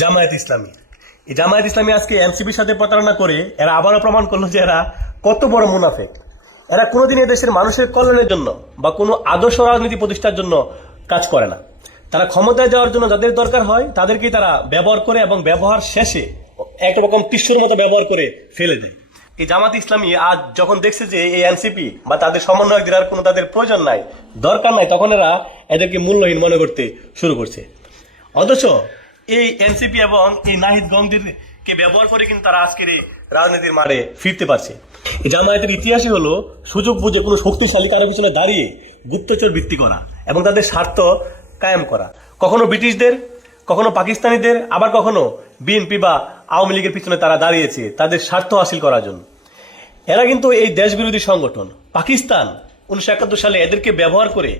জামায়াত ইসলামী। এই জামায়াত ইসলামী আজকে এনসিপির সাথে প্রতারণা করে এরা আবারও প্রমাণ করল যে এরা কত বড় মুনাফেক। এরা কোনোদিন দেশের মানুষের কল্যাণের জন্য বা কোনো আদর্শ রাজনীতি প্রতিষ্ঠার জন্য কাজ করে না। তারা ক্ষমতায় যাওয়ার জন্য যাদের দরকার হয়, তাদেরকেই তারা ব্যবহার করে এবং ব্যবহার শেষে একরকম টিস্যুর মতো ব্যবহার করে ফেলে দেয়। এই জামাত ইসলামী আজ যখন দেখছে যে এই এনসিপি বা তাদের সমন্বয়কদের আর কোনো তাদের প্রয়োজন নাই, দরকার নাই, তখন এরা এদেরকে মূল্যহীন মনে করতে শুরু করছে। অথচ এই এনসিপি এবং এই নাহিদ গঙ্গদেরকে ব্যবহার করে কিন্তু তারা আজকের এই রাজনীতির মাঠে ফিরতে পারছে। জামায়াতের ইতিহাসই হলো সুযোগ বুঝে কোনো শক্তিশালী কারও পিছনে দাঁড়িয়ে গুপ্তচর বৃত্তি করা এবং তাদের স্বার্থ কায়েম করা। কখনো ব্রিটিশদের, কখনো পাকিস্তানিদের, আবার কখনো বিএনপি বা আওয়ামী লীগের পিছনে তারা দাঁড়িয়েছে তাদের স্বার্থ হাসিল করার জন্য। এরা কিন্তু এই দেশবিরোধী সংগঠন। পাকিস্তান উনিশশো একাত্তর সালে এদেরকে ব্যবহার করে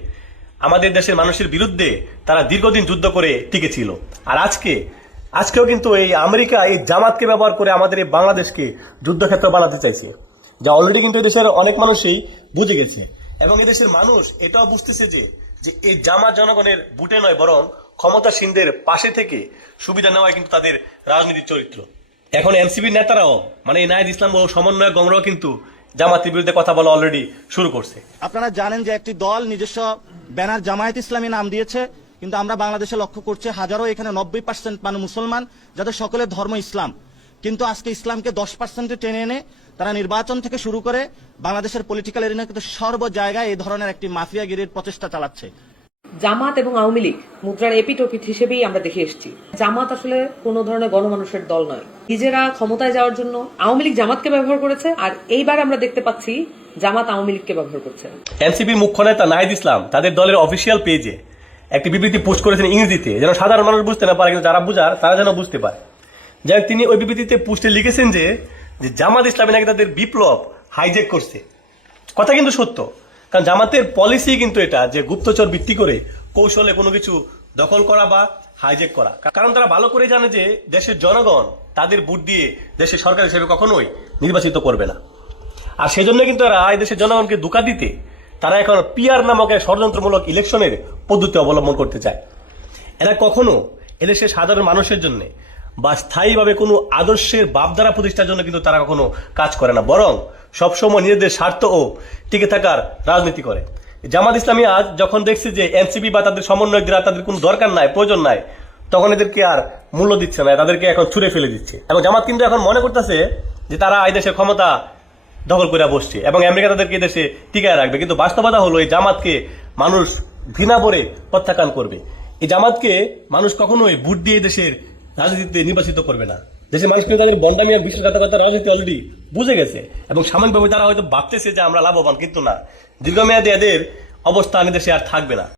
আমাদের দেশের মানুষের বিরুদ্ধে তারা দীর্ঘদিন যুদ্ধ করে টিকেছিল। আর আজকে, আজকেও কিন্তু এই আমেরিকা এই জামাতকে ব্যবহার করে আমাদের এই বাংলাদেশকে যুদ্ধক্ষেত্র বানাতে চাইছে, যা অলরেডি কিন্তু দেশের অনেক মানুষই বুঝে গেছে। এবং এদেশের মানুষ এটাও বুঝতেছে যে যে এই জামাত জনগণের বুটে নয়, বরং ক্ষমতাসীনদের পাশে থেকে সুবিধা নেওয়াই কিন্তু তাদের রাজনীতির চরিত্র। এখন এনসিপির নেতারাও মানে এই নায়দ ইসলাম ও সমন্বয় গমরাও কিন্তু জামাতের বিরুদ্ধে কথা বলা অলরেডি শুরু করছে। আপনারা জানেন যে একটি দল নিজস্ব ব্যানার জামায়াত ইসলামী নাম দিয়েছে, কিন্তু আমরা বাংলাদেশে লক্ষ্য করছি হাজারো এখানে নব্বই পার্সেন্ট মানে মুসলমান, যাদের সকলের ধর্ম ইসলাম। কিন্তু আজকে ইসলামকে দশ পার্সেন্টে টেনে এনে তারা নির্বাচন থেকে শুরু করে বাংলাদেশের পলিটিক্যাল এরিনা কিন্তু সর্ব জায়গায় এই ধরনের একটি মাফিয়াগিরির প্রচেষ্টা চালাচ্ছে। জামাত এবং আওয়ামী লীগ মুদ্রার এপিটোপিট হিসেবেই আমরা দেখে এসেছি। জামাত আসলে কোনো ধরনের গণমানুষের দল নয়। নিজেরা ক্ষমতায় যাওয়ার জন্য আওয়ামী লীগ জামাতকে ব্যবহার করেছে আর এইবার আমরা দেখতে পাচ্ছি জামাত আওয়ামী লীগকে ব্যবহার করছে। এনসিপির মুখ্য নেতা নাহিদ ইসলাম তাদের দলের অফিসিয়াল পেজে একটি বিবৃতি পোস্ট করেছেন ইংরেজিতে, যেন সাধারণ মানুষ বুঝতে না পারে, কিন্তু যারা বুঝার, তারা যেন বুঝতে পারে। যাই তিনি ওই বিবৃতিতে পোস্টে লিখেছেন যে জামাত ইসলামী নাকি তাদের বিপ্লব হাইজেক করছে। কথা কিন্তু সত্য। কারণ জামাতের পলিসি কিন্তু এটা যে গুপ্তচর ভিত্তি করে কৌশলে কোনো কিছু দখল করা বা হাইজেক করা। কারণ তারা ভালো করে জানে যে দেশের জনগণ তাদের ভোট দিয়ে দেশের সরকার হিসেবে কখনোই নির্বাচিত করবে না। আর সেজন্য কিন্তু এরা এই দেশের জনগণকে ধোকা দিতে তারা এখন পিআর নামক এক ষড়যন্ত্রমূলক ইলেকশনের পদ্ধতি অবলম্বন করতে চায়। এরা কখনো এদেশের সাধারণ মানুষের জন্য বা স্থায়ীভাবে কোনো আদর্শের বাপধারা প্রতিষ্ঠার জন্য কিন্তু তারা কখনো কাজ করে না। বরং সবসময় নিজেদের স্বার্থ ও টিকে থাকার রাজনীতি করে। জামাত ইসলামী আজ যখন দেখছে যে এনসিপি বা তাদের সমন্বয়কদের আর তাদের কোনো দরকার নাই, প্রয়োজন নাই, তখন এদেরকে আর মূল্য দিচ্ছে না, তাদেরকে এখন ছুড়ে ফেলে দিচ্ছে। এবং জামাত কিন্তু এখন মনে করতেছে যে তারা এই দেশের ক্ষমতা দখল করে বসছে এবং আমেরিকা তাদেরকে দেশে টিকায় রাখবে। কিন্তু বাস্তবতা হলো, এই জামাতকে মানুষ ঘৃণা ভরে প্রত্যাখ্যান করবে। এই জামাতকে মানুষ কখনোই ভোট দিয়ে দেশের রাজনীতিতে নির্বাচিত করবে না। দেশের মানুষ কিন্তু তাদের বন্ডামিয়া আর বিশ্বাসঘাতকতার রাজনীতি অলরেডি বুঝে গেছে। এবং সাময়িকভাবে তারা হয়তো ভাবতেছে যে আমরা লাভবান, কিন্তু না। দীর্ঘমেয়াদী এদের অবস্থা আমাদের সে আর থাকবে না।